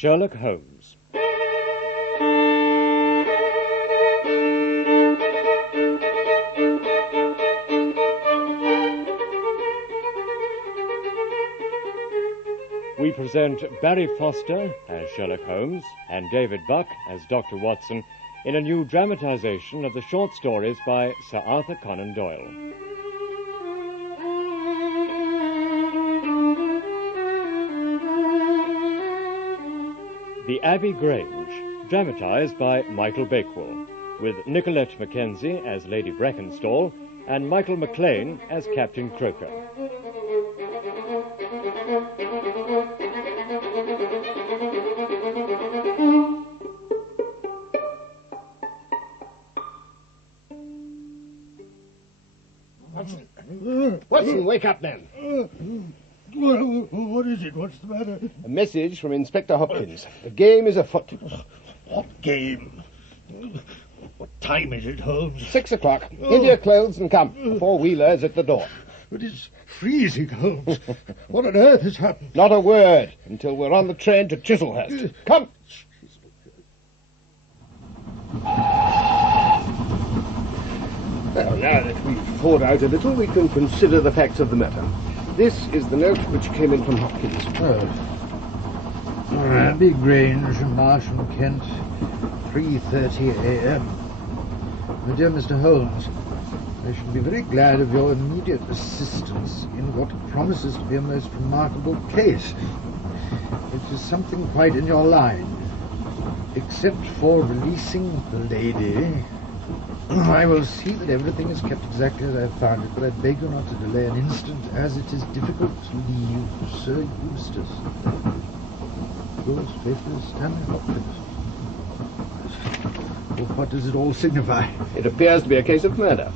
Sherlock Holmes. We present Barry Foster as Sherlock Holmes and David Buck as Dr. Watson in a new dramatisation of the short stories by Sir Arthur Conan Doyle. The Abbey Grange, dramatised by Michael Bakewell, with Nicolette Mackenzie as Lady Brackenstall and Michael MacLean as Captain Croker. Watson, wake up, man. What is it? What's the matter? A message from Inspector Hopkins. The game is afoot. What game? What time is it, Holmes? 6 o'clock. Into your clothes and come. The four-wheeler is at the door. But it's freezing, Holmes. What on earth has happened? Not a word until we're on the train to Chislehurst. Come. Well, now that we've thawed out a little, we can consider the facts of the matter. This is the note which came in from Hopkins. Abbey Grange, Marsh and Kent, 3:30 a.m. My dear Mr. Holmes, I should be very glad of your immediate assistance in what promises to be a most remarkable case. It is something quite in your line. Except for releasing the lady, I will see that everything is kept exactly as I have found it, but I beg you not to delay an instant, as it is difficult to leave Sir Eustace. Yours faithfully, Stanley Hopkins. Well, what does it all signify? It appears to be a case of murder.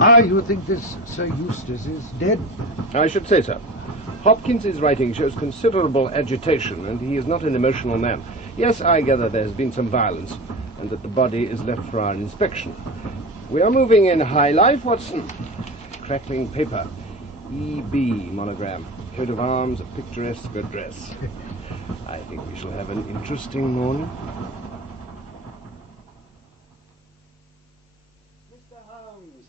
You think this Sir Eustace is dead? I should say so. Hopkins's writing shows considerable agitation, and he is not an emotional man. Yes, I gather there has been some violence, and that the body is left for our inspection. We are moving in high life, Watson. Crackling paper. E.B. monogram. Coat of arms, a picturesque address. I think we shall have an interesting morning. Mr. Holmes,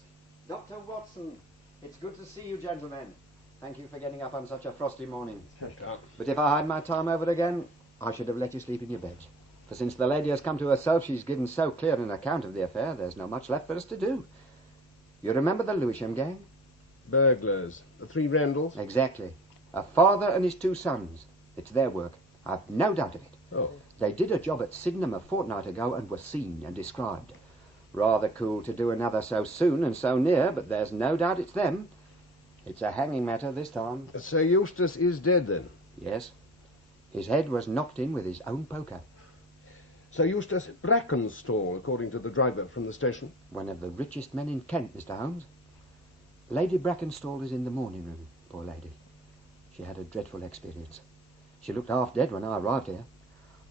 Dr. Watson, it's good to see you, gentlemen. Thank you for getting up on such a frosty morning. But if I had my time over again, I should have let you sleep in your beds. For since the lady has come to herself, she's given so clear an account of the affair, there's no much left for us to do. You remember the Lewisham gang? Burglars. The three Randalls? Exactly. A father and his two sons. It's their work. I've no doubt of it. Oh. They did a job at Sydenham a fortnight ago and were seen and described. Rather cool to do another so soon and so near, but there's no doubt it's them. It's a hanging matter this time. Sir Eustace is dead, then? Yes. His head was knocked in with his own poker. Sir Eustace Brackenstall, according to the driver from the station. One of the richest men in Kent, Mr. Holmes. Lady Brackenstall is in the morning room, poor lady. She had a dreadful experience. She looked half dead when I arrived here.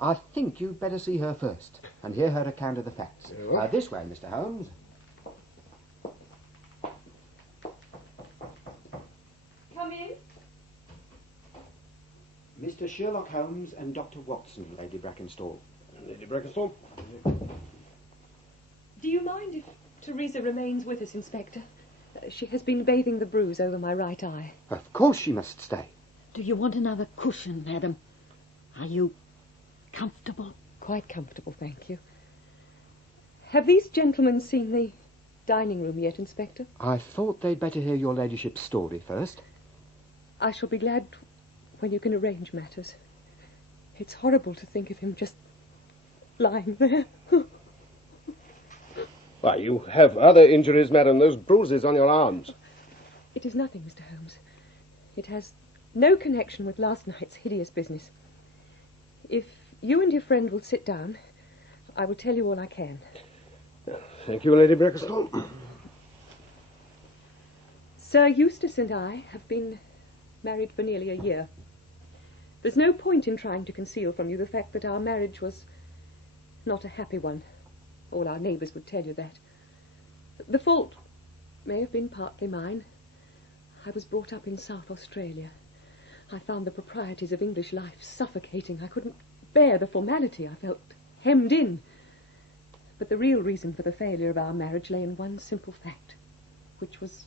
I think you'd better see her first and hear her account of the facts. This way, Mr. Holmes. Come in. Mr. Sherlock Holmes and Dr. Watson, Lady Brackenstall. Lady Brackenstall? Do you mind if Teresa remains with us, Inspector? She has been bathing the bruise over my right eye. Of course she must stay. Do you want another cushion, madam? Are you comfortable? Quite comfortable, thank you. Have these gentlemen seen the dining room yet, Inspector? I thought they'd better hear your ladyship's story first. I shall be glad when you can arrange matters. It's horrible to think of him just lying there. Why, you have other injuries, madam. Those bruises on your arms. It is nothing, Mr. Holmes. It has no connection with last night's hideous business. If you and your friend will sit down, I will tell you all I can. Thank you, Lady Brackenstall. Sir Eustace and I have been married for nearly a year. There's no point in trying to conceal from you the fact that our marriage was not a happy one. All our neighbours would tell you that. The fault may have been partly mine. I was brought up in South Australia. I found the proprieties of English life suffocating. I couldn't bear the formality. I felt hemmed in. But the real reason for the failure of our marriage lay in one simple fact, which was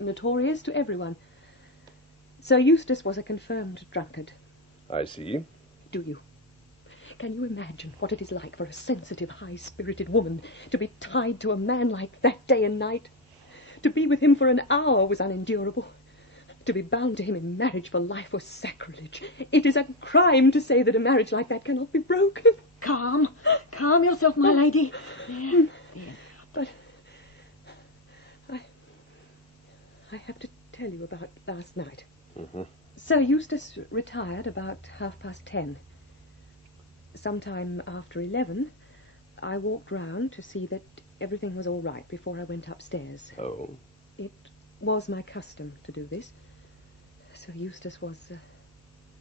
notorious to everyone. Sir Eustace was a confirmed drunkard. I see. Do you? Can you imagine what it is like for a sensitive, high-spirited woman to be tied to a man like that day and night? To be with him for an hour was unendurable. To be bound to him in marriage for life was sacrilege. It is a crime to say that a marriage like that cannot be broken. Calm yourself, my lady. There. But I have to tell you about last night. Mm-hmm. Sir Eustace retired about 10:30. Sometime after 11, I walked round to see that everything was all right before I went upstairs. Oh. It was my custom to do this. Sir Eustace was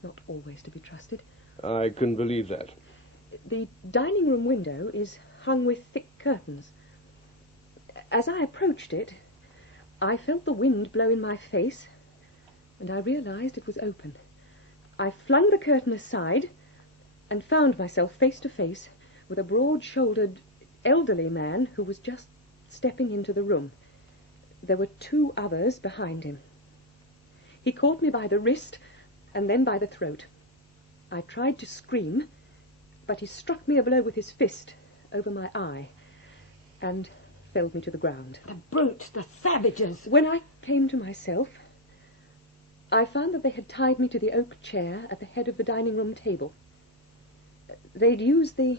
not always to be trusted. I can believe that. The dining room window is hung with thick curtains. As I approached it, I felt the wind blow in my face, and I realized it was open. I flung the curtain aside and found myself face to face with a broad-shouldered, elderly man who was just stepping into the room. There were two others behind him. He caught me by the wrist and then by the throat. I tried to scream, but he struck me a blow with his fist over my eye and felled me to the ground. The brutes, the savages. When I came to myself, I found that they had tied me to the oak chair at the head of the dining room table. They'd used the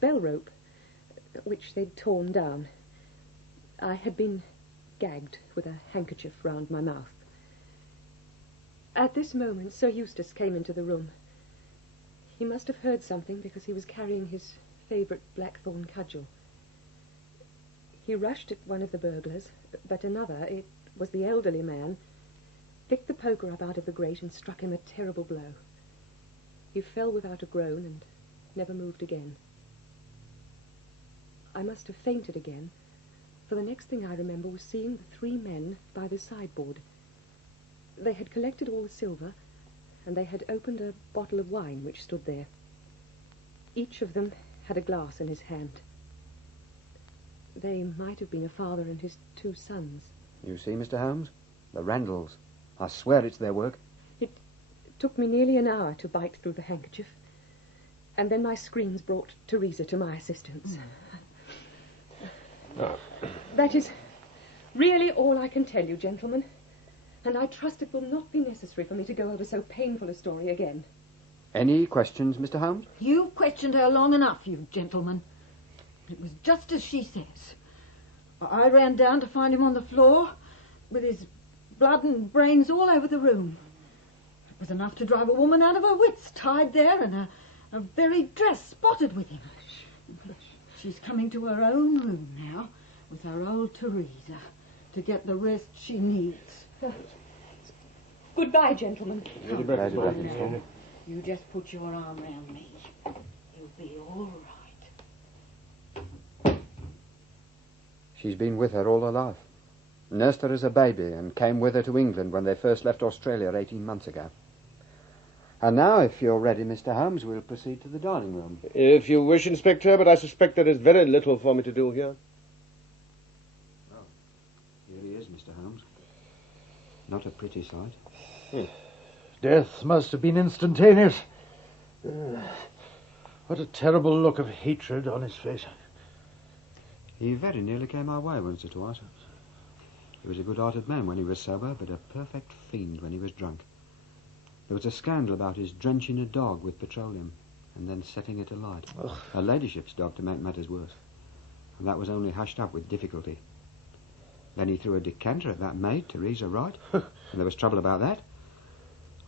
bell rope, which they'd torn down. I had been gagged with a handkerchief round my mouth. At this moment, Sir Eustace came into the room. He must have heard something because he was carrying his favourite blackthorn cudgel. He rushed at one of the burglars, but another, it was the elderly man, picked the poker up out of the grate and struck him a terrible blow. He fell without a groan and never moved again. I must have fainted again, for the next thing I remember was seeing the three men by the sideboard. They had collected all the silver, and they had opened a bottle of wine which stood there. Each of them had a glass in his hand. They might have been a father and his two sons. You see, Mr. Holmes? The Randalls. I swear it's their work. It took me nearly an hour to bite through the handkerchief, and then my screams brought Teresa to my assistance. That is really all I can tell you, gentlemen, and I trust it will not be necessary for me to go over so painful a story again. Any questions, Mr. Holmes? You've questioned her long enough, you gentlemen. It was just as she says. I ran down to find him on the floor with his blood and brains all over the room. It was enough to drive a woman out of her wits, tied there and a very dress spotted with him. She's coming to her own room now with her old Teresa to get the rest she needs. Goodbye, gentlemen. Lady Brackenstall. You just put your arm round me. You'll be all right. She's been with her all her life. Nursed her as a baby and came with her to England when they first left Australia 18 months ago. And now, if you're ready, Mr. Holmes, we'll proceed to the dining room. If you wish, Inspector, but I suspect there is very little for me to do here. Oh, here he is, Mr. Holmes. Not a pretty sight. Death must have been instantaneous. What a terrible look of hatred on his face. He very nearly came our way once or twice. He was a good-hearted man when he was sober, but a perfect fiend when he was drunk. There was a scandal about his drenching a dog with petroleum and then setting it alight. Ugh. Her ladyship's dog, to make matters worse. And that was only hushed up with difficulty. Then he threw a decanter at that maid, Teresa Wright, and there was trouble about that.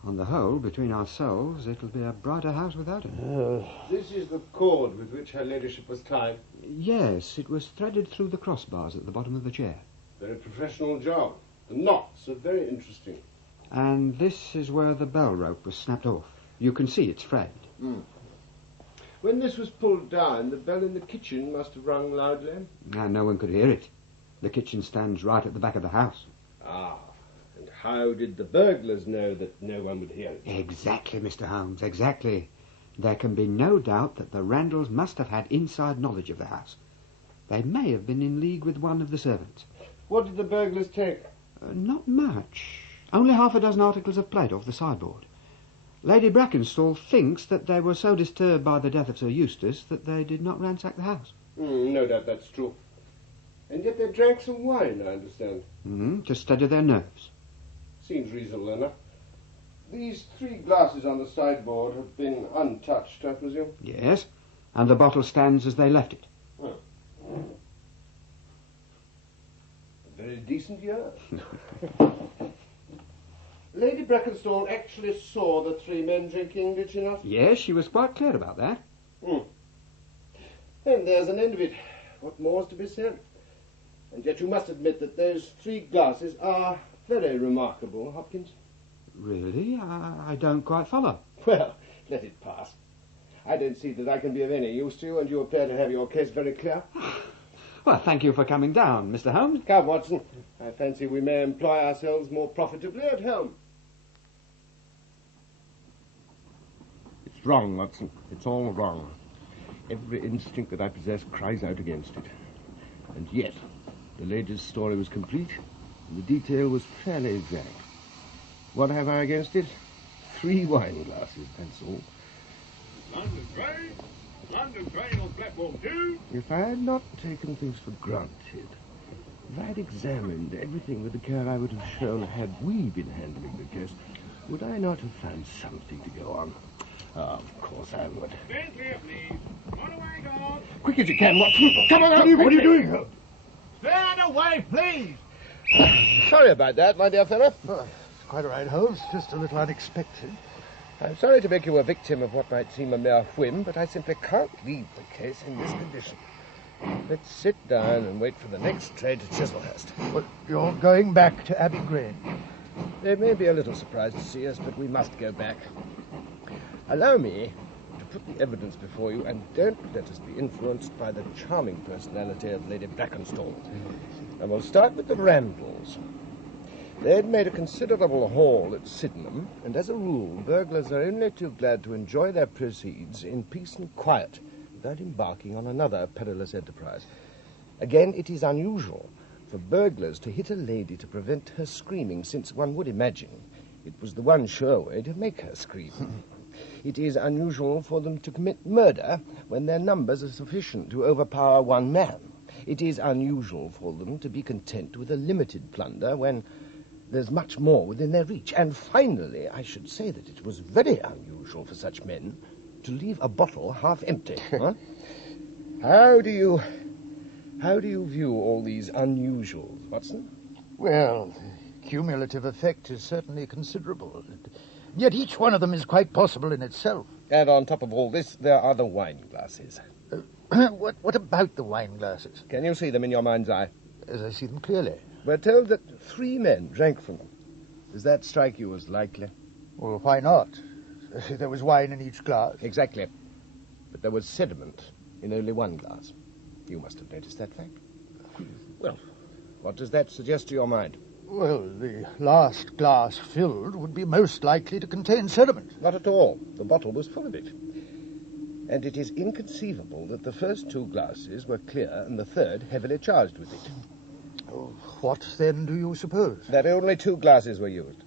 On the whole, between ourselves, it'll be a brighter house without him. This is the cord with which her ladyship was tied. Yes, it was threaded through the crossbars at the bottom of the chair. Very professional job. The knots are very interesting. And this is where the bell rope was snapped off. You can see it's frayed. When this was pulled down, the bell in the kitchen must have rung loudly. And no one could hear it. The kitchen stands right at the back of the house. Ah, and how did the burglars know that no one would hear it? Exactly, Mr. Holmes, exactly. There can be no doubt that the Randalls must have had inside knowledge of the house. They may have been in league with one of the servants. What did the burglars take? Not much. Only half a dozen articles of plate off the sideboard. Lady Brackenstall thinks that they were so disturbed by the death of Sir Eustace that they did not ransack the house. No doubt that's true. And yet they drank some wine, I understand. To steady their nerves. Seems reasonable enough. These 3 glasses on the sideboard have been untouched, I presume? Yes, and the bottle stands as they left it. Oh. A very decent year. Lady Brackenstall actually saw the 3 men drinking, did she not? Yes, she was quite clear about that. And there's an end of it. What more is to be said? And yet you must admit that those 3 glasses are very remarkable, Hopkins. Really? I don't quite follow. Well, let it pass. I don't see that I can be of any use to you, and you appear to have your case very clear. Well, thank you for coming down, Mr. Holmes. Come, Watson. I fancy we may employ ourselves more profitably at home. It's wrong, Watson. It's all wrong. Every instinct that I possess cries out against it. And yet, the lady's story was complete, and the detail was fairly exact. What have I against it? 3 wine glasses, that's all. London train. London train on platform 2. If I had not taken things for granted, if I had examined everything with the care I would have shown had we been handling the case, would I not have found something to go on? Of course I would. Stand clear, please. Run away, dog. Quick as you can, Watson. Come on out. What are you doing? Stand away, please. Sorry about that, my dear fellow. Oh, it's quite all right, Holmes. Just a little unexpected. I'm sorry to make you a victim of what might seem a mere whim, but I simply can't leave the case in this condition. Let's sit down and wait for the next train to Chislehurst. Well, you're going back to Abbey Grange. They may be a little surprised to see us, but we must go back. Allow me to put the evidence before you, and don't let us be influenced by the charming personality of Lady Brackenstall. And we'll start with the Randalls. They'd made a considerable haul at Sydenham, and as a rule, burglars are only too glad to enjoy their proceeds in peace and quiet, without embarking on another perilous enterprise. Again, it is unusual for burglars to hit a lady to prevent her screaming, since one would imagine it was the one sure way to make her scream. It is unusual for them to commit murder when their numbers are sufficient to overpower one man. It is unusual for them to be content with a limited plunder when there's much more within their reach. And finally, I should say that it was very unusual for such men to leave a bottle half empty. Huh? How do you view all these unusuals, Watson? Well, the cumulative effect is certainly considerable. Yet each one of them is quite possible in itself. And on top of all this, there are the wine glasses. What about the wine glasses? Can you see them in your mind's eye? As I see them clearly. We're told that 3 men drank from them. Does that strike you as likely? Well, why not? There was wine in each glass. Exactly. But there was sediment in only 1 glass. You must have noticed that fact. Well, what does that suggest to your mind? Well, the last glass filled would be most likely to contain sediment. Not at all. The bottle was full of it. And it is inconceivable that the first 2 glasses were clear and the third heavily charged with it. Oh, what, then, do you suppose? That only 2 glasses were used,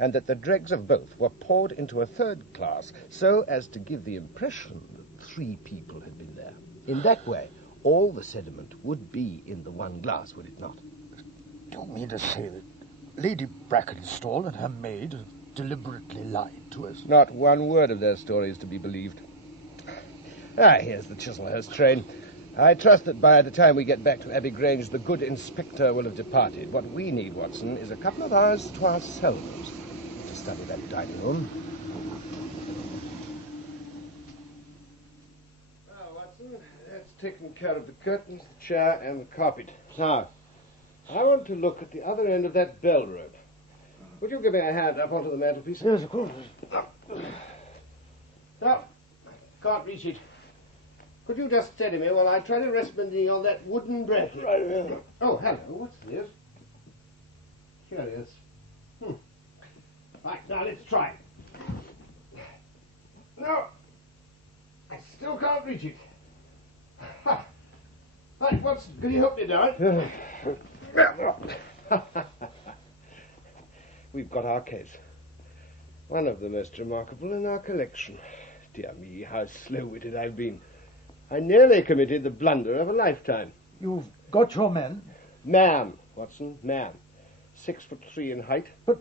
and that the dregs of both were poured into a 3rd glass so as to give the impression that 3 people had been there. In that way, all the sediment would be in the 1 glass, would it not? Do you mean to say that Lady Brackenstall and her maid have deliberately lied to us? Not one word of their story is to be believed. Here's the Chislehurst train. I trust that by the time we get back to Abbey Grange, the good inspector will have departed. What we need, Watson, is a couple of hours to ourselves to study that dining room. Well, Watson, that's taken care of the curtains, the chair, and the carpet. Now, I want to look at the other end of that bell rope. Would you give me a hand up onto the mantelpiece? Yes, of course. No, can't reach it. Could you just steady me while I try to rest my knee on that wooden bracket? Right, yeah. Oh, hello. What's this? Curious. Right, now let's try. No, can't reach it. Ha! Right, Watson, can you help me down? We've got our case. One of the most remarkable in our collection. Dear me, how slow-witted I've been. I nearly committed the blunder of a lifetime. You've got your men? Man, Watson, man. 6'3" in height. But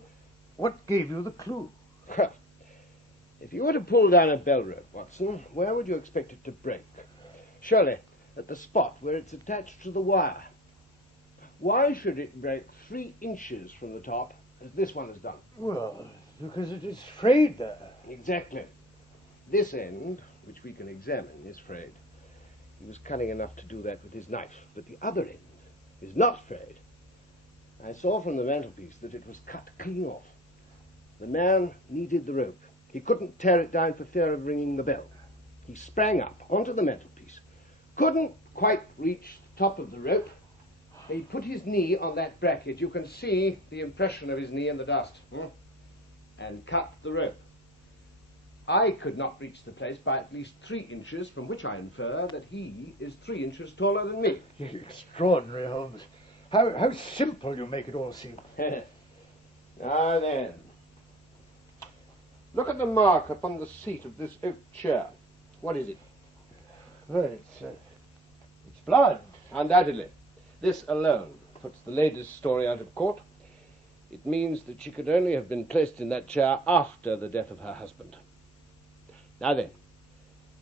what gave you the clue? If you were to pull down a bell rope, Watson, where would you expect it to break? Surely at the spot where it's attached to the wire. Why should it break 3 inches from the top, as this one has done? Well, because it is frayed there. Exactly. This end, which we can examine, is frayed. He was cunning enough to do that with his knife, but the other end is not frayed. I saw from the mantelpiece that it was cut clean off. The man needed the rope. He couldn't tear it down for fear of ringing the bell. He sprang up onto the mantelpiece, couldn't quite reach the top of the rope. He put his knee on that bracket. You can see the impression of his knee in the dust. And cut the rope. I could not reach the place by at least 3 inches, from which I infer that he is 3 inches taller than me. Extraordinary, Holmes. How simple you make it all seem. Now then, look at the mark upon the seat of this oak chair. What is it? Well, it's blood. Undoubtedly. This alone puts the lady's story out of court. It means that she could only have been placed in that chair after the death of her husband. Now then,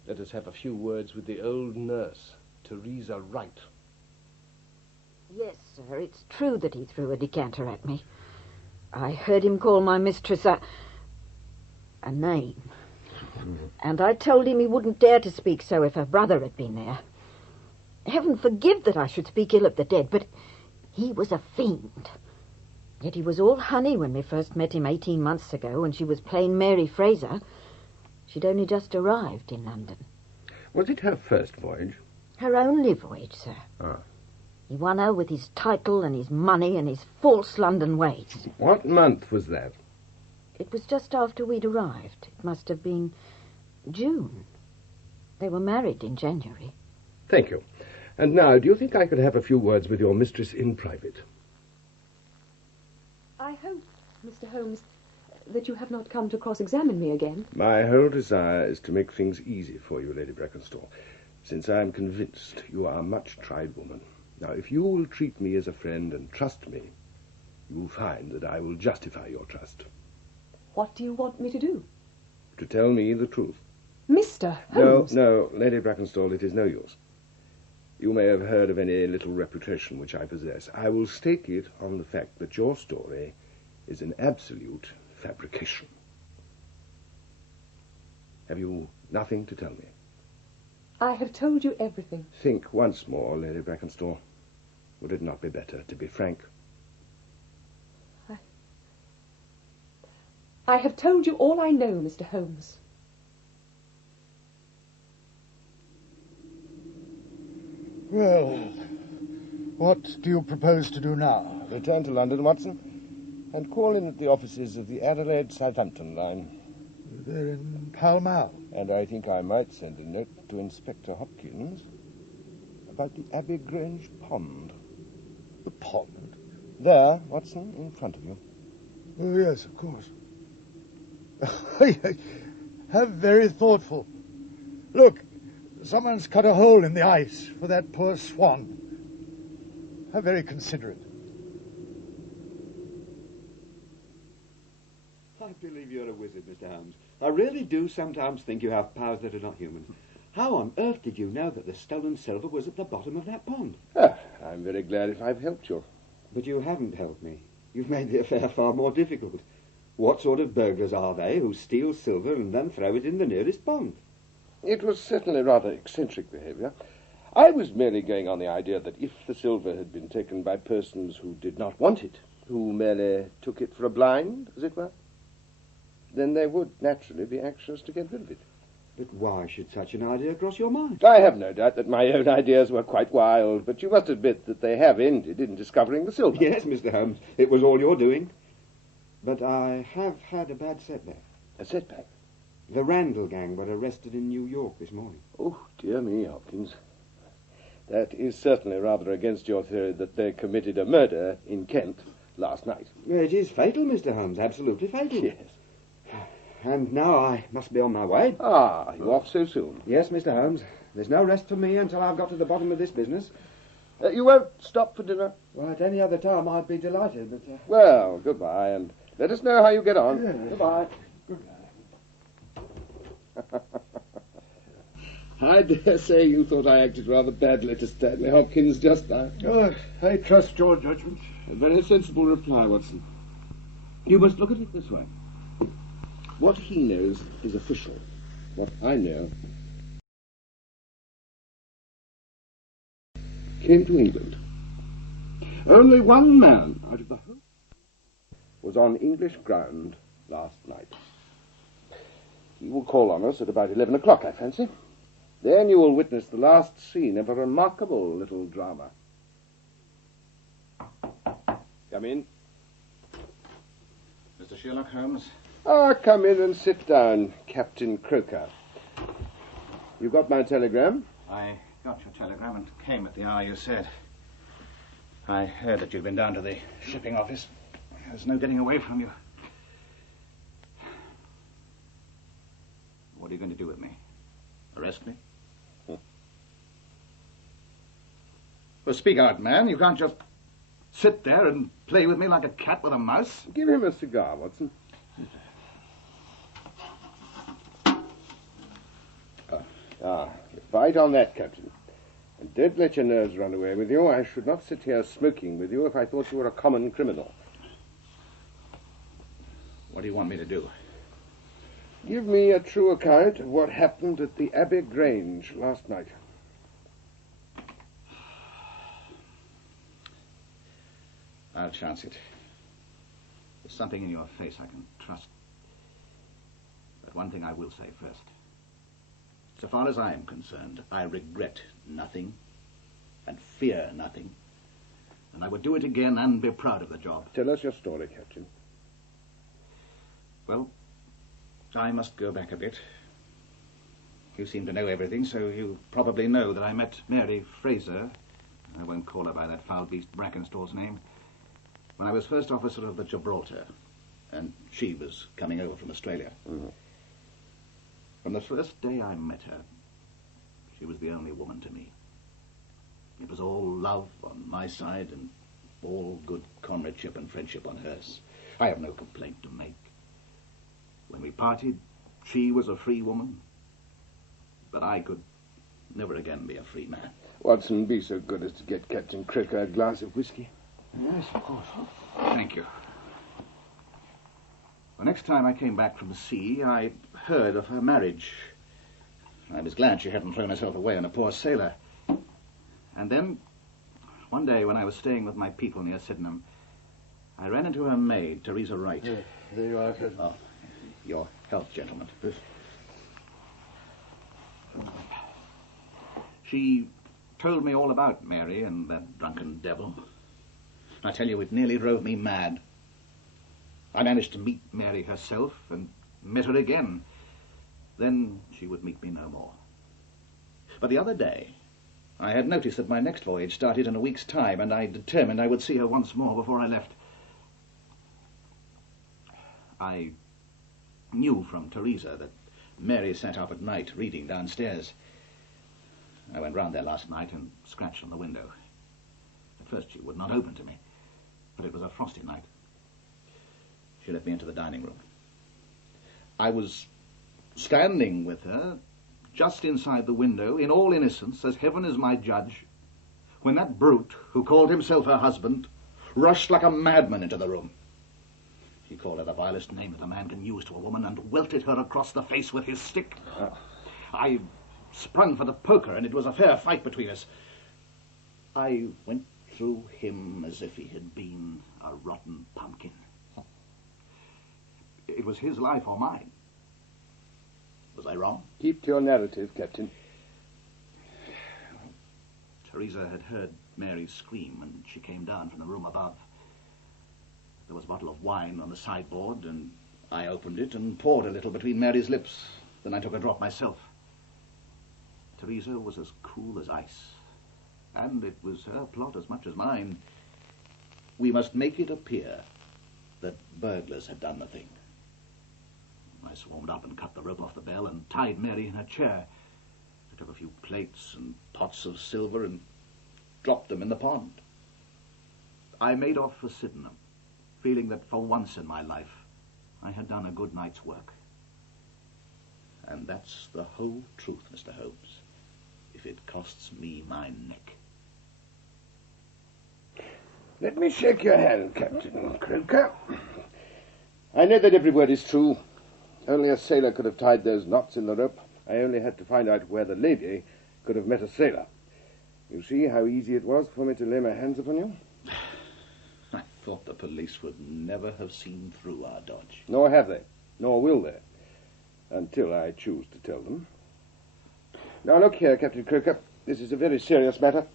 let us have a few words with the old nurse, Teresa Wright. Yes, sir, it's true that he threw a decanter at me. I heard him call my mistress a name. And I told him he wouldn't dare to speak so if her brother had been there. Heaven forgive that I should speak ill of the dead, but he was a fiend. Yet he was all honey when we first met him 18 months ago, and she was plain Mary Fraser. She'd only just arrived in London. Was it her first voyage? Her only voyage, sir. Ah. He won her with his title and his money and his false London ways. What month was that? It was just after we'd arrived. It must have been June. They were married in January. Thank you. And now, do you think I could have a few words with your mistress in private? I hope, Mr. Holmes, that you have not come to cross-examine me again. My whole desire is to make things easy for you, Lady Brackenstall, since I am convinced you are a much-tried woman. Now, if you will treat me as a friend and trust me, you will find that I will justify your trust. What do you want me to do? To tell me the truth. Mr. Holmes? No, Lady Brackenstall, it is no use. You may have heard of any little reputation which I possess. I will stake it on the fact that your story is an absolute fabrication. Have you nothing to tell me? I have told you everything. Think once more, Lady Brackenstall. Would it not be better to be frank? I have told you all I know, Mr. Holmes. Well, what do you propose to do now? Return to London, Watson, and call in at the offices of the Adelaide-Southampton line. They're in Pall Mall. And I think I might send a note to Inspector Hopkins about the Abbey Grange pond. The pond? There, Watson, in front of you. Oh, yes, of course. How very thoughtful. Look, someone's cut a hole in the ice for that poor swan. How very considerate. I believe you're a wizard, Mr. Holmes. I really do sometimes think you have powers that are not human. How on earth did you know that the stolen silver was at the bottom of that pond? I'm very glad if I've helped you. But you haven't helped me. You've made the affair far more difficult. What sort of burglars are they who steal silver and then throw it in the nearest pond? It was certainly rather eccentric behaviour. I was merely going on the idea that if the silver had been taken by persons who did not want it, who merely took it for a blind, as it were, then they would naturally be anxious to get rid of it. But why should such an idea cross your mind? I have no doubt that my own ideas were quite wild, but you must admit that they have ended in discovering the silver. Yes, Mr. Holmes, it was all your doing. But I have had a bad setback. A setback? The Randall gang were arrested in New York this morning. Oh, dear me, Hopkins. That is certainly rather against your theory that they committed a murder in Kent last night. It is fatal, Mr. Holmes, absolutely fatal. Yes. And now I must be on my way. Ah, you off so soon? Yes, Mr. Holmes. There's no rest for me until I've got to the bottom of this business. You won't stop for dinner? Well, at any other time I'd be delighted, but... Well, goodbye, and let us know how you get on. Yeah. Goodbye. I dare say you thought I acted rather badly to Stanley Hopkins just now. Oh, I trust your judgment. A very sensible reply, Watson. You must look at it this way. What he knows is official. What I know came to England. Only one man out of the whole was on English ground last night. He will call on us at about 11 o'clock, I fancy. Then you will witness the last scene of a remarkable little drama. Come in. Mr. Sherlock Holmes? Ah, come in and sit down, Captain Croker. You got my telegram? I got your telegram and came at the hour you said. I heard that you'd been down to the shipping office. There's no getting away from you. What are you going to do with me? Arrest me? Well, speak out, man. You can't just sit there and play with me like a cat with a mouse. Give him a cigar, Watson. Bite on that, Captain. And don't let your nerves run away with you. I should not sit here smoking with you if I thought you were a common criminal. What do you want me to do? Give me a true account of what happened at the Abbey Grange last night. I'll chance it. There's something in your face I can trust. But one thing I will say first. So far as I am concerned, I regret nothing and fear nothing. And I would do it again and be proud of the job. Tell us your story, Captain. Well, I must go back a bit. You seem to know everything, so you probably know that I met Mary Fraser, I won't call her by that foul beast Brackenstall's name, when I was first officer of the Gibraltar, and she was coming over from Australia. Mm-hmm. From the first day I met her, she was the only woman to me. It was all love on my side and all good comradeship and friendship on hers. I have no complaint to make. When we parted, she was a free woman, but I could never again be a free man. Watson, be so good as to get Captain Croker a glass of whiskey. Yes, of course. Thank you. The next time I came back from the sea, I heard of her marriage. I was glad she hadn't thrown herself away on a poor sailor. And then, one day when I was staying with my people near Sydenham, I ran into her maid, Teresa Wright. Yes, there you are, Captain. Oh, your health, gentlemen. Yes. She told me all about Mary and that drunken devil. I tell you, it nearly drove me mad. I managed to meet Mary herself and met her again. Then she would meet me no more. But the other day, I had noticed that my next voyage started in a week's time, and I determined I would see her once more before I left. I knew from Teresa that Mary sat up at night reading downstairs. I went round there last night and scratched on the window. At first she would not open to me, but it was a frosty night. She let me into the dining room. I was standing with her just inside the window, in all innocence, as heaven is my judge, when that brute, who called himself her husband, rushed like a madman into the room. He called her the vilest name that a man can use to a woman and welted her across the face with his stick. I sprung for the poker, and it was a fair fight between us. I went through him as if he had been a rotten pumpkin. It was his life or mine. Was I wrong? Keep to your narrative, Captain. Teresa had heard Mary scream, and she came down from the room above. There was a bottle of wine on the sideboard, and I opened it and poured a little between Mary's lips. Then I took a drop myself. Teresa was as cool as ice, and it was her plot as much as mine. We must make it appear that burglars had done the thing. I swarmed up and cut the rope off the bell and tied Mary in her chair. I took a few plates and pots of silver and dropped them in the pond. I made off for Sydenham, feeling that for once in my life I had done a good night's work. And that's the whole truth, Mr. Holmes, if it costs me my neck. Let me shake your hand, Captain Croker. I know that every word is true. Only a sailor could have tied those knots in the rope. I only had to find out where the lady could have met a sailor. You see how easy it was for me to lay my hands upon you? I thought the police would never have seen through our dodge. Nor have they, nor will they, until I choose to tell them. Now look here, Captain Croker, this is a very serious matter,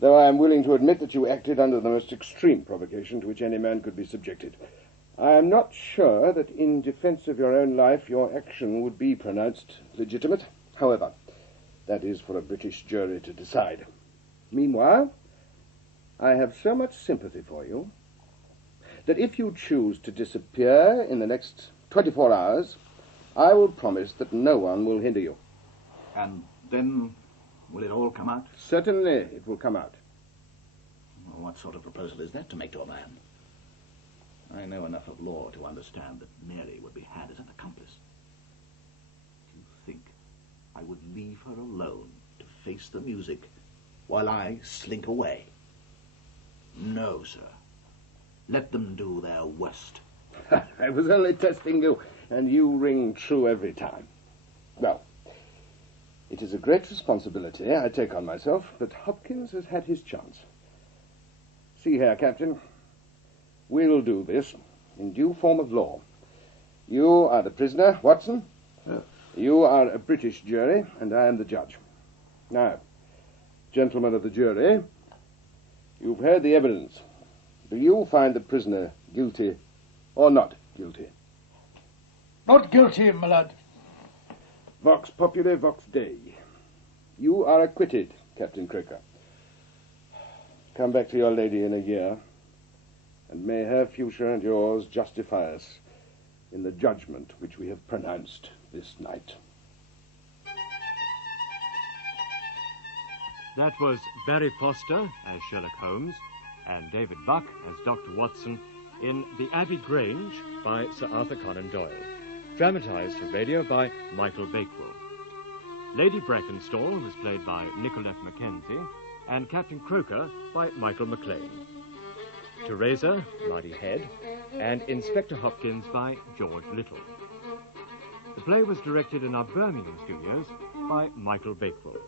though I am willing to admit that you acted under the most extreme provocation to which any man could be subjected. I am not sure that in defense of your own life your action would be pronounced legitimate. However, that is for a British jury to decide. Meanwhile, I have so much sympathy for you that if you choose to disappear in the next 24 hours, I will promise that no one will hinder you. And then will it all come out? Certainly it will come out. Well, what sort of proposal is that to make to a man? I know enough of law to understand that Mary would be had as an accomplice. Do you think I would leave her alone to face the music while I slink away? No, sir. Let them do their worst. I was only testing you, and you ring true every time. Well, it is a great responsibility I take on myself, but Hopkins has had his chance. See here, Captain. We'll do this in due form of law. You are the prisoner, Watson. Yes. You are a British jury, and I am the judge. Now, gentlemen of the jury, you've heard the evidence. Do you find the prisoner guilty or not guilty? Not guilty, my lad. Vox populi, vox Dei. You are acquitted, Captain Croker. Come back to your lady in a year, and may her future and yours justify us in the judgment which we have pronounced this night. That was Barry Foster as Sherlock Holmes and David Buck as Dr. Watson in The Abbey Grange by Sir Arthur Conan Doyle, dramatised for radio by Michael Bakewell. Lady Brackenstall was played by Nicolette Mackenzie and Captain Croker by Michael MacLean. Teresa, Maudie Head, and Inspector Hopkins by George Little. The play was directed in our Birmingham studios by Michael Bakewell.